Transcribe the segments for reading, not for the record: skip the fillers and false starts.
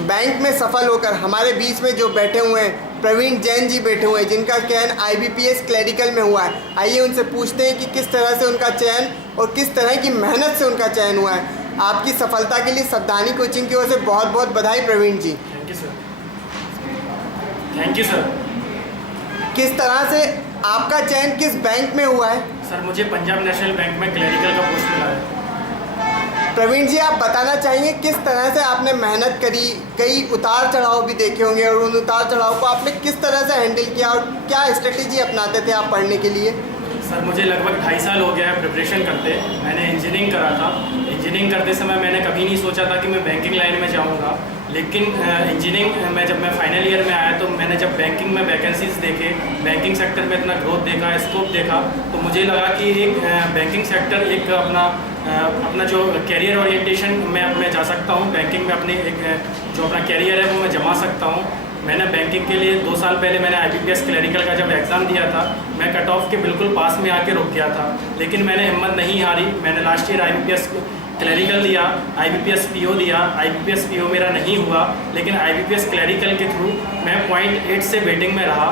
Bank में सफल होकर हमारे बीच में जो बैठे हुए हैं प्रवीण जैन जी बैठे हुए हैं, जिनका चयन IBPS क्लरिकल में हुआ है। आइए उनसे पूछते हैं कि किस तरह से उनका चयन और किस तरह की मेहनत से उनका चयन हुआ है। आपकी सफलता के लिए सावधानी कोचिंग की ओर से बहुत बहुत बधाई Praveen ji. Thank you sir. Thank you sir. किस तरह से आपका चयन किस बैंक में हुआ है? सर मुझे पंजाब नेशनल बैंक में क्लरिकल का पोस्ट मिला है। प्रवीण जी, आप बताना चाहिए किस तरह से आपने मेहनत करी, कई उतार चढ़ाव भी देखे होंगे और उन उतार चढ़ाव को आपने किस तरह से हैंडल किया और क्या स्ट्रेटेजी अपनाते थे आप पढ़ने के लिए? सर मुझे लगभग 2.5 साल हो गया है प्रिपरेशन करते। मैंने इंजीनियरिंग करा था। इंजीनियरिंग करते समय मैंने कभी नहीं सोचा था कि मैं बैंकिंग लाइन में जाऊंगा, लेकिन इंजीनियरिंग में जब मैं फाइनल ईयर में आया तो मैंने जब बैंकिंग में वैकेंसीज देखे, बैंकिंग सेक्टर में इतना ग्रोथ देखा, स्कोप देखा, तो मुझे लगा कि एक बैंकिंग सेक्टर एक अपना जो कैरियर ओरिएंटेशन मैं जा सकता हूँ। बैंकिंग में अपने एक जो अपना कैरियर है वो मैं जमा सकता हूँ। मैंने बैंकिंग के लिए 2 साल पहले मैंने IBPS क्लरिकल का जब एग्ज़ाम दिया था, मैं कट ऑफ के बिल्कुल पास में आके रुक गया था, लेकिन मैंने हिम्मत नहीं हारी। मैंने लास्ट ईयर IBPS क्लरिकल दिया, IBPS PO दिया। IBPS PO मेरा नहीं हुआ, लेकिन IBPS क्लरिकल के थ्रू मैं 0.8 से वेटिंग में रहा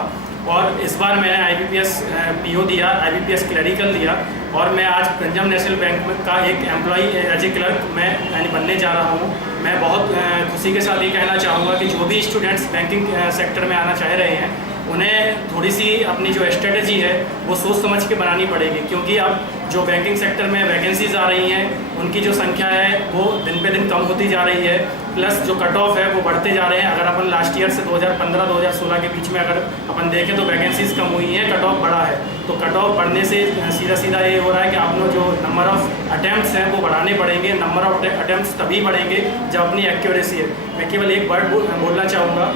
और इस बार मैंने IBPS PO दिया, IBPS क्लरिकल दिया और मैं आज पंजाब नेशनल बैंक का एक एम्प्लॉई एज ए क्लर्क मैं बनने जा रहा हूँ। मैं बहुत खुशी के साथ ये कहना चाहूँगा कि जो भी स्टूडेंट्स बैंकिंग सेक्टर में आना चाह रहे हैं, उन्हें थोड़ी सी अपनी जो स्ट्रेटजी है वो सोच समझ के बनानी पड़ेगी, क्योंकि अब जो बैंकिंग सेक्टर में वैकेंसीज आ रही हैं उनकी जो संख्या है वो दिन पे दिन कम होती जा रही है, प्लस जो कट ऑफ है वो बढ़ते जा रहे हैं। अगर अपन लास्ट ईयर से 2015-2016 के बीच में अगर अपन देखें तो वैकेंसीज कम हुई हैं, कट ऑफ बढ़ा है। तो कट ऑफ बढ़ने से सीधा ये हो रहा है कि आपने जो नंबर ऑफ अटैम्प्ट्स हैं वो बढ़ाने पड़ेंगे। नंबर ऑफ अटैम्प्ट्स तभी बढ़ेंगे जब अपनी एक्यूरेसी है। मैं केवल एक वर्ड बोलना चाहूँगा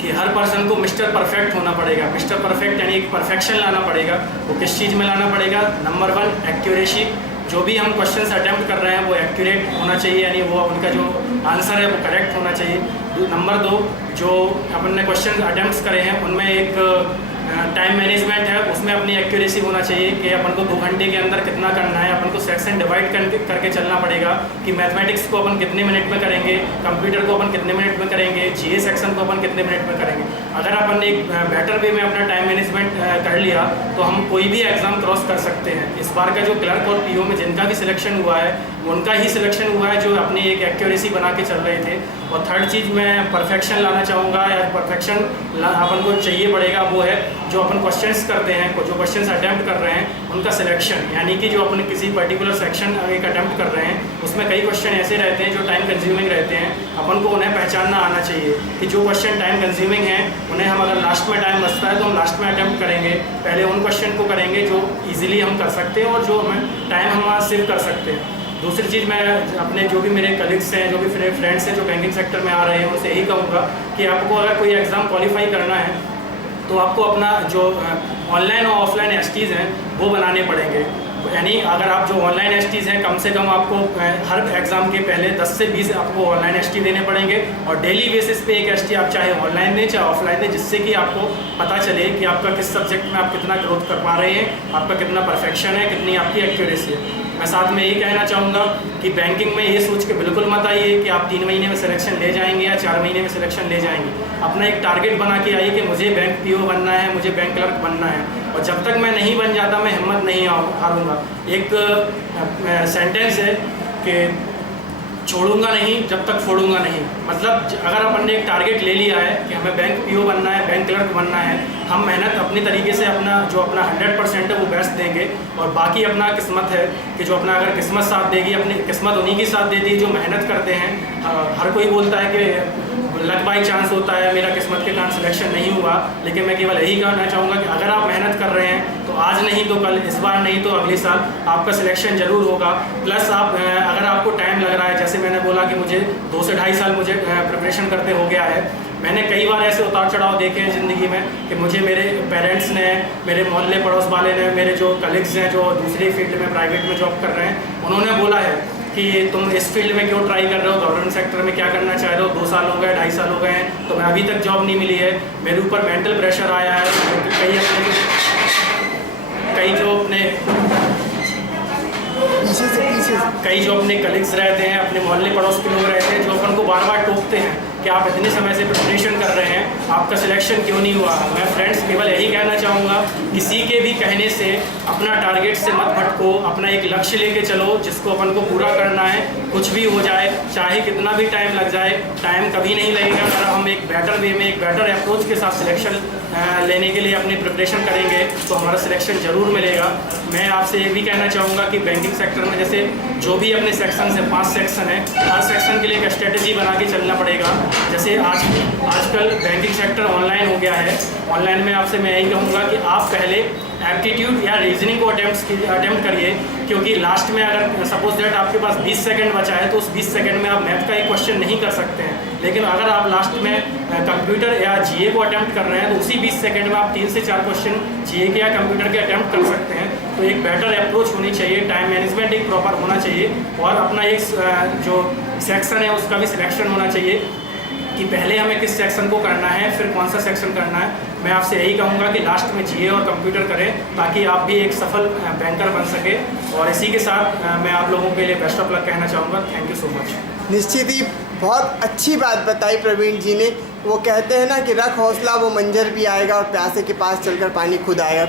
कि हर पर्सन को मिस्टर परफेक्ट होना पड़ेगा। मिस्टर परफेक्ट यानी एक परफेक्शन लाना पड़ेगा। वो किस चीज़ में लाना पड़ेगा? Number 1 accuracy. जो भी हम क्वेश्चंस अटैम्प्ट कर रहे हैं वो एक्यूरेट होना चाहिए, यानी वो उनका जो आंसर है वो करेक्ट होना चाहिए। नंबर 2, जो अपन ने क्वेश्चन अटैम्प्ट करे हैं उनमें एक टाइम मैनेजमेंट है, उसमें अपनी एक्यूरेसी होना चाहिए कि अपन को 2 घंटे के अंदर कितना करना है। अपन को सेक्शन डिवाइड करके चलना पड़ेगा कि मैथमेटिक्स को अपन कितने मिनट में करेंगे, कंप्यूटर को अपन कितने मिनट में करेंगे, GA सेक्शन को अपन कितने मिनट में करेंगे। अगर अपन एक बेटर वे में अपना टाइम मैनेजमेंट कर लिया तो हम कोई भी एग्ज़ाम क्रॉस कर सकते हैं। इस बार का जो क्लर्क और PO में जिनका भी सिलेक्शन हुआ है उनका ही सिलेक्शन हुआ है जो अपनी एक एक्यूरेसी बना के चल रहे थे। और थर्ड चीज़ मैं परफेक्शन लाना चाहूँगा, या परफेक्शन अपन को चाहिए पड़ेगा, वो है जो अपन क्वेश्चंस करते हैं, जो क्वेश्चंस अटैम्प्ट कर रहे हैं उनका सिलेक्शन, यानी कि जो अपन किसी पर्टिकुलर सेक्शन एक अटैम्प्ट कर रहे हैं उसमें कई क्वेश्चन ऐसे रहते हैं जो टाइम कंज्यूमिंग रहते हैं। अपन को उन्हें पहचानना आना चाहिए कि जो क्वेश्चन टाइम कंज्यूमिंग हैं उन्हें हम अगर लास्ट में टाइम बचता है तो हम लास्ट में अटैम्प्ट करेंगे। पहले उन क्वेश्चन को करेंगे जो ईजिली हम कर सकते हैं और जो हमें टाइम हमारा सेव कर सकते हैं। दूसरी चीज़, मैं अपने जो भी मेरे कलीग्स हैं, जो भी फ्रेंड्स हैं जो बैंकिंग सेक्टर में आ रहे हैं, उनसे यही कहूँगा कि आपको अगर कोई एग्ज़ाम क्वालिफाई करना है तो आपको अपना जो ऑनलाइन और ऑफलाइन STs हैं वो बनाने पड़ेंगे। यानी अगर आप जो ऑनलाइन STs हैं, कम से कम आपको हर एग्ज़ाम के पहले 10 से 20 आपको ऑनलाइन ST देने पड़ेंगे और डेली बेसिस पे एक ST आप चाहे ऑनलाइन दें चाहे ऑफलाइन दें, जिससे कि आपको पता चले कि आपका किस सब्जेक्ट में आप कितना ग्रोथ कर पा रहे हैं, आपका कितना परफेक्शन है, कितनी आपकी एक्यूरेसी है। मैं साथ में यही कहना चाहूँगा कि बैंकिंग में ये सोच के बिल्कुल मत आइए कि आप 3 महीने में सिलेक्शन ले जाएंगे या 4 महीने में सिलेक्शन ले जाएंगे। अपना एक टारगेट बना के आइए कि मुझे बैंक PO बनना है, मुझे बैंक क्लर्क बनना है, और जब तक मैं नहीं बन जाता मैं हिम्मत नहीं हारूंगा। एक सेंटेंस है कि छोड़ूंगा नहीं जब तक फोड़ूंगा नहीं। मतलब अगर अपन ने एक टारगेट ले लिया है कि हमें बैंक PO बनना है, बैंक क्लर्क बनना है, हम मेहनत अपनी तरीके से अपना 100% है वो बेस्ट देंगे, और बाकी अपना किस्मत है कि जो अपना अगर किस्मत साथ देगी, अपनी किस्मत उन्हीं की साथ देती है जो मेहनत करते हैं। हर कोई बोलता है कि लक बाई चांस होता है, मेरा किस्मत के कारण सिलेक्शन नहीं हुआ, लेकिन मैं केवल यही कहना चाहूँगा कि अगर आप मेहनत कर रहे हैं तो आज नहीं तो कल, इस बार नहीं तो अगले साल आपका सिलेक्शन ज़रूर होगा। प्लस आप अगर आपको टाइम लग रहा है, जैसे मैंने बोला कि मुझे 2 से 2.5 साल मुझे प्रिपरेशन करते हो गया है। मैंने कई बार ऐसे उतार चढ़ाव देखे हैं ज़िंदगी में कि मुझे मेरे पेरेंट्स ने, मेरे मोहल्ले पड़ोस वाले ने, मेरे जो कलीग्स हैं जो दूसरी फील्ड में प्राइवेट में जॉब कर रहे हैं, उन्होंने बोला है कि तुम इस फील्ड में क्यों ट्राई कर रहे हो, गवर्नमेंट सेक्टर में क्या करना चाह रहे हो, 2 साल हो गए, 2.5 साल हो गए हैं, तो मैं अभी तक जॉब नहीं मिली है। मेरे ऊपर मेंटल प्रेशर आया है। कई जो अपने कलीग्स रहते हैं, अपने मोहल्ले पड़ोस के लोग रहते हैं जो अपन को बार बार टोकते हैं कि आप इतने समय से प्रिपरेशन कर रहे हैं, आपका सिलेक्शन क्यों नहीं हुआ। मैं फ्रेंड्स केवल यही कहना चाहूँगा, किसी के भी कहने से अपना टारगेट से मत भटको, अपना एक लक्ष्य लेके चलो जिसको अपन को पूरा करना है। कुछ भी हो जाए, चाहे कितना भी टाइम लग जाए, टाइम कभी नहीं लगेगा अगर हम एक बेटर वे में, एक बेटर अप्रोच के साथ सिलेक्शन लेने के लिए अपनी प्रिपरेशन करेंगे तो हमारा सिलेक्शन ज़रूर मिलेगा। मैं आपसे ये भी कहना चाहूँगा कि बैंकिंग सेक्टर में जैसे जो भी अपने सेक्शन है, 5 सेक्शन है, हर सेक्शन के लिए एक स्ट्रेटजी बना के चलना पड़ेगा। जैसे आजकल बैंकिंग सेक्टर ऑनलाइन हो गया है। ऑनलाइन में आपसे मैं यही कहूँगा कि आप पहले एप्टीट्यूड या रीजनिंग को अटेम्प्ट करिए, क्योंकि लास्ट में अगर सपोज दैट आपके पास 20 सेकंड बचा है तो उस 20 सेकंड में आप मैथ का एक क्वेश्चन नहीं कर सकते हैं। लेकिन अगर आप लास्ट में कंप्यूटर या जीए को अटेम्प्ट कर रहे हैं तो उसी 20 सेकंड में आप 3 से 4 क्वेश्चन जीए के या कंप्यूटर के अटेम्प्ट कर सकते हैं। तो एक बेटर अप्रोच होनी चाहिए, टाइम मैनेजमेंट एक प्रॉपर होना चाहिए, और अपना एक जो सेक्शन है उसका भी सिलेक्शन होना चाहिए कि पहले हमें किस सेक्शन को करना है, फिर कौन सा सेक्शन करना है। मैं आपसे यही कहूँगा कि लास्ट में जीए और कंप्यूटर करें ताकि आप भी एक सफल बैंकर बन सके। और इसी के साथ मैं आप लोगों के लिए बेस्ट ऑफ लक कहना चाहूँगा। Thank you so much. निश्चित ही बहुत अच्छी बात बताई प्रवीण जी ने। वो कहते हैं ना कि रख हौसला वो मंजर भी आएगा और प्यासे के पास चलकर पानी खुद आएगा।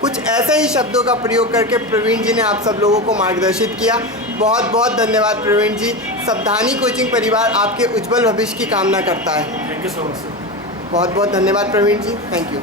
कुछ ऐसे ही शब्दों का प्रयोग करके प्रवीण जी ने आप सब लोगों को मार्गदर्शित किया। बहुत बहुत धन्यवाद प्रवीण जी। सावधानी कोचिंग परिवार आपके उज्जवल भविष्य की कामना करता है। Thank you so much. बहुत बहुत धन्यवाद प्रवीण जी। Thank you.